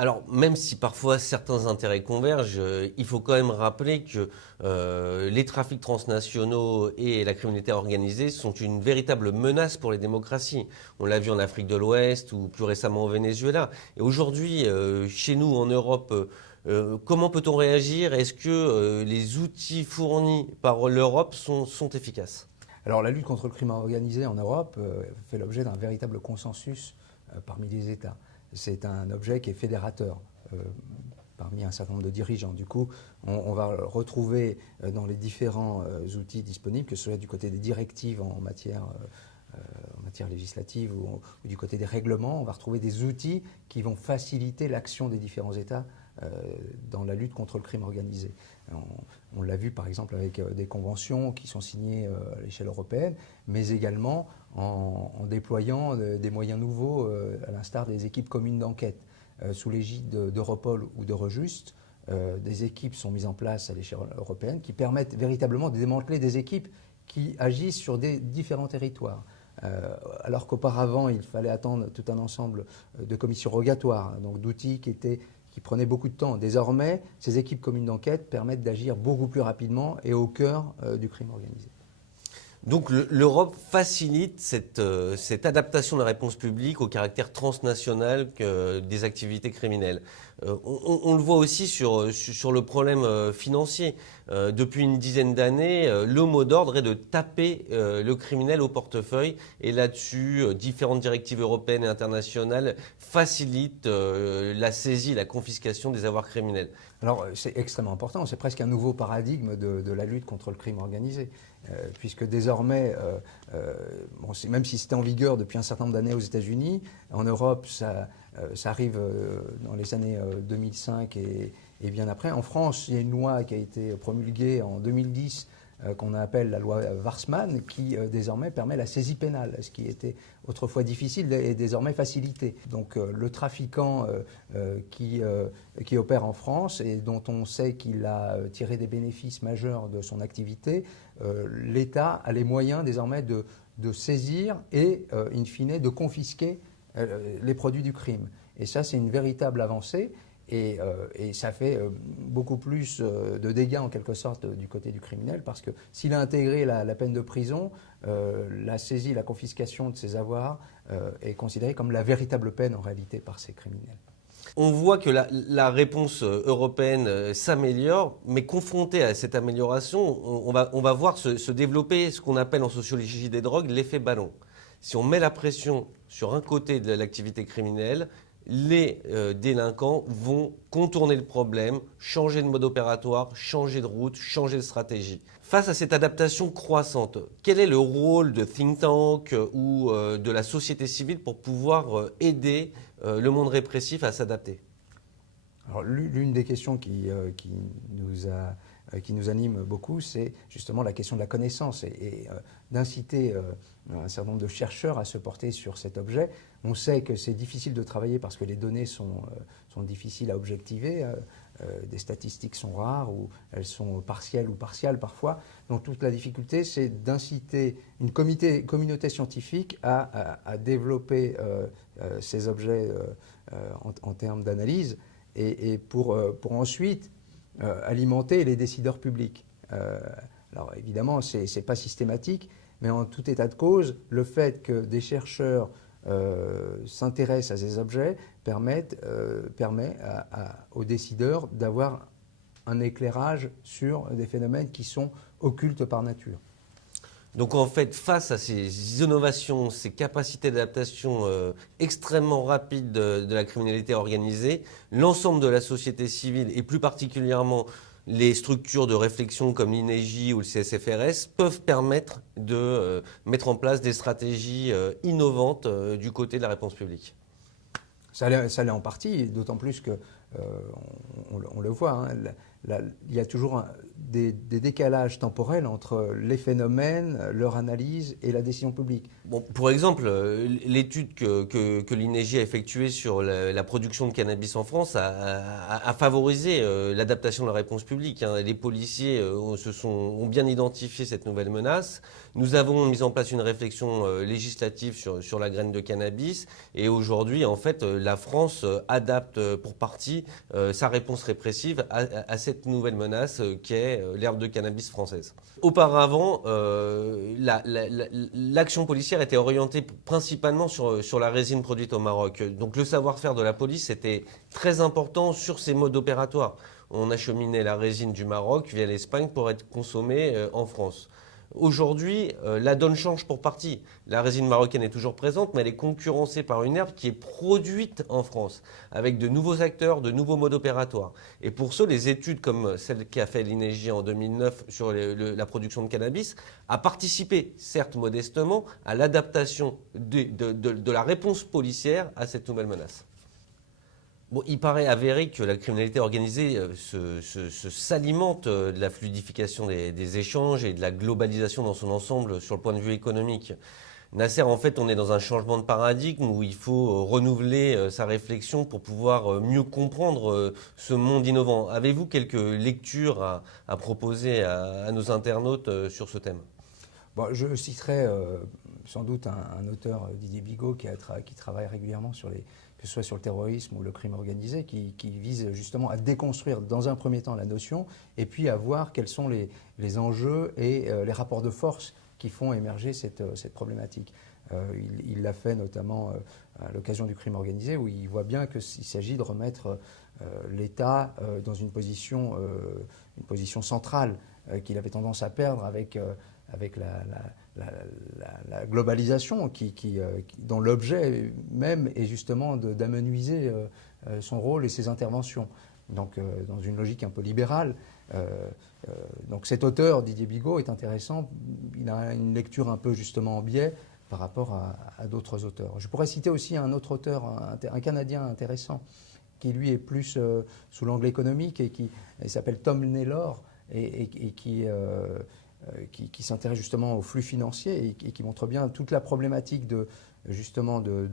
Alors, même si parfois certains intérêts convergent, il faut quand même rappeler que les trafics transnationaux et la criminalité organisée sont une véritable menace pour les démocraties. On l'a vu en Afrique de l'Ouest ou plus récemment au Venezuela. Et aujourd'hui, chez nous en Europe, comment peut-on réagir? Est-ce que les outils fournis par l'Europe sont efficaces? Alors la lutte contre le crime organisé en Europe fait l'objet d'un véritable consensus parmi les États. C'est un objet qui est fédérateur parmi un certain nombre de dirigeants. Du coup, on va retrouver dans les différents outils disponibles, que ce soit du côté des directives en matière législative ou du côté des règlements, on va retrouver des outils qui vont faciliter l'action des différents États dans la lutte contre le crime organisé. On l'a vu par exemple avec des conventions qui sont signées à l'échelle européenne, mais également en déployant des moyens nouveaux, à l'instar des équipes communes d'enquête. Sous l'égide d'Europol ou d'Eurojust, des équipes sont mises en place à l'échelle européenne qui permettent véritablement de démanteler des équipes qui agissent sur des différents territoires. Alors qu'auparavant, il fallait attendre tout un ensemble de commissions rogatoires, donc d'outils qui prenaient beaucoup de temps. Désormais, ces équipes communes d'enquête permettent d'agir beaucoup plus rapidement et au cœur du crime organisé. Donc l'Europe facilite cette adaptation de la réponse publique au caractère transnational des activités criminelles. On le voit aussi sur le problème financier. Depuis une dizaine d'années, le mot d'ordre est de taper le criminel au portefeuille. Et là-dessus, différentes directives européennes et internationales facilitent la saisie, la confiscation des avoirs criminels. Alors c'est extrêmement important, c'est presque un nouveau paradigme de la lutte contre le crime organisé, puisque désormais, même si c'était en vigueur depuis un certain nombre d'années aux États-Unis, en Europe ça arrive dans les années 2005 et bien après. En France, il y a une loi qui a été promulguée en 2010 qu'on appelle la loi Warsmann, qui désormais permet la saisie pénale, ce qui était autrefois difficile est désormais facilité. Donc le trafiquant qui opère en France et dont on sait qu'il a tiré des bénéfices majeurs de son activité, l'État a les moyens désormais de saisir et, in fine, de confisquer les produits du crime. Et ça, c'est une véritable avancée. Et ça fait beaucoup plus de dégâts en quelque sorte du côté du criminel, parce que s'il a intégré la peine de prison, la saisie, la confiscation de ses avoirs est considérée comme la véritable peine en réalité par ces criminels. On voit que la réponse européenne s'améliore, mais confrontée à cette amélioration, on va voir se développer ce qu'on appelle en sociologie des drogues l'effet ballon. Si on met la pression sur un côté de l'activité criminelle, les délinquants vont contourner le problème, changer de mode opératoire, changer de route, changer de stratégie. Face à cette adaptation croissante, quel est le rôle de think tank ou de la société civile pour pouvoir aider le monde répressif à s'adapter? Alors, l'une des questions qui nous anime beaucoup, c'est justement la question de la connaissance et d'inciter un certain nombre de chercheurs à se porter sur cet objet. On sait que c'est difficile de travailler parce que les données sont difficiles à objectiver, des statistiques sont rares ou elles sont partielles ou partiales parfois. Donc toute la difficulté, c'est d'inciter une communauté scientifique à développer ces objets en termes d'analyse et pour ensuite alimenter les décideurs publics. Alors évidemment, ce n'est pas systématique, mais en tout état de cause, le fait que des chercheurs s'intéressent à ces objets permet aux décideurs d'avoir un éclairage sur des phénomènes qui sont occultes par nature. Donc en fait, face à ces innovations, ces capacités d'adaptation extrêmement rapides de la criminalité organisée, l'ensemble de la société civile et plus particulièrement les structures de réflexion comme l'INEGI ou le CSFRS peuvent permettre de mettre en place des stratégies innovantes du côté de la réponse publique. Ça l'est en partie, d'autant plus que on le voit, hein, il y a toujours des décalages temporels entre les phénomènes, leur analyse et la décision publique. Bon, pour exemple, l'étude que l'INEGI a effectuée sur la production de cannabis en France a favorisé l'adaptation de la réponse publique, hein. Les policiers ont bien identifié cette nouvelle menace. Nous avons mis en place une réflexion législative sur la graine de cannabis. Et aujourd'hui, en fait, la France adapte pour partie sa réponse répressive à cette nouvelle menace qu'est l'herbe de cannabis française. Auparavant, l'action policière était orientée principalement sur la résine produite au Maroc. Donc le savoir-faire de la police était très important sur ces modes opératoires. On acheminait la résine du Maroc via l'Espagne pour être consommée en France. Aujourd'hui, la donne change pour partie. La résine marocaine est toujours présente, mais elle est concurrencée par une herbe qui est produite en France, avec de nouveaux acteurs, de nouveaux modes opératoires. Et pour ce, les études comme celle qu'a fait l'INEGI en 2009 sur la production de cannabis a participé, certes modestement, à l'adaptation de la réponse policière à cette nouvelle menace. Bon, il paraît avéré que la criminalité organisée s'alimente de la fluidification des échanges et de la globalisation dans son ensemble sur le point de vue économique. Nasser, en fait, on est dans un changement de paradigme où il faut renouveler sa réflexion pour pouvoir mieux comprendre ce monde innovant. Avez-vous quelques lectures à proposer à nos internautes sur ce thème? Bon, je citerai sans doute un auteur, Didier Bigot, qui travaille régulièrement que ce soit sur le terrorisme ou le crime organisé, qui vise justement à déconstruire dans un premier temps la notion et puis à voir quels sont les enjeux et les rapports de force qui font émerger cette problématique. Il l'a fait notamment à l'occasion du crime organisé, où il voit bien qu'il s'agit de remettre l'État dans une position centrale qu'il avait tendance à perdre avec la globalisation dont l'objet même est justement d'amenuiser son rôle et ses interventions. Donc dans une logique un peu libérale. Donc cet auteur, Didier Bigot, est intéressant. Il a une lecture un peu justement en biais par rapport à d'autres auteurs. Je pourrais citer aussi un autre auteur, un Canadien intéressant, qui lui est plus sous l'angle économique et il s'appelle Tom Naylor et qui s'intéresse justement aux flux financiers et qui montre bien toute la problématique de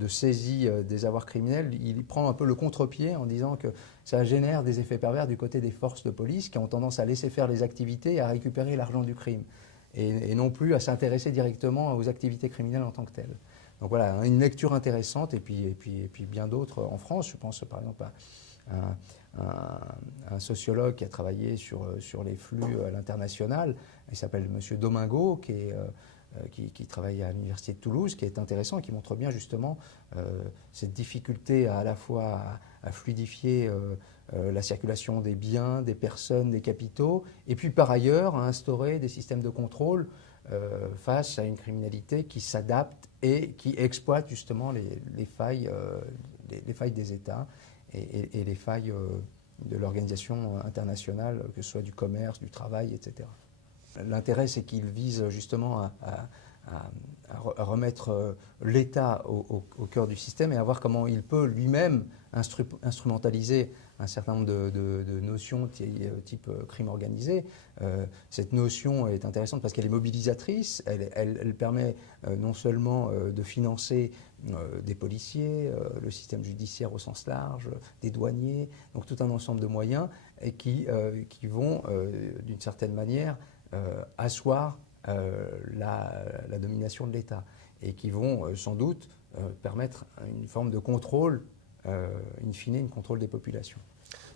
saisie des avoirs criminels. Il prend un peu le contre-pied en disant que ça génère des effets pervers du côté des forces de police qui ont tendance à laisser faire les activités et à récupérer l'argent du crime et non plus à s'intéresser directement aux activités criminelles en tant que telles. Donc voilà, une lecture intéressante et puis bien d'autres en France. Je pense par exemple à un sociologue qui a travaillé sur les flux à l'international. Il s'appelle M. Domingo, qui travaille à l'Université de Toulouse, qui est intéressant et qui montre bien justement cette difficulté à la fois à fluidifier la circulation des biens, des personnes, des capitaux, et puis par ailleurs à instaurer des systèmes de contrôle face à une criminalité qui s'adapte et qui exploite justement les failles des États et les failles de l'organisation internationale, que ce soit du commerce, du travail, etc. L'intérêt, c'est qu'il vise justement à remettre l'État au cœur du système et à voir comment il peut lui-même instrumentaliser un certain nombre de notions type crime organisé. Cette notion est intéressante parce qu'elle est mobilisatrice, elle permet non seulement de financer des policiers, le système judiciaire au sens large, des douaniers, donc tout un ensemble de moyens et qui vont d'une certaine manière asseoir la domination de l'État et qui vont sans doute permettre une forme de contrôle, in fine, un contrôle des populations.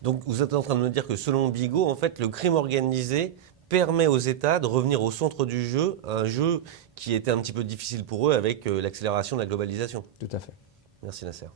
Donc vous êtes en train de me dire que selon Bigot, en fait, le crime organisé permet aux États de revenir au centre du jeu, un jeu qui était un petit peu difficile pour eux avec l'accélération de la globalisation. Tout à fait. Merci Nasser.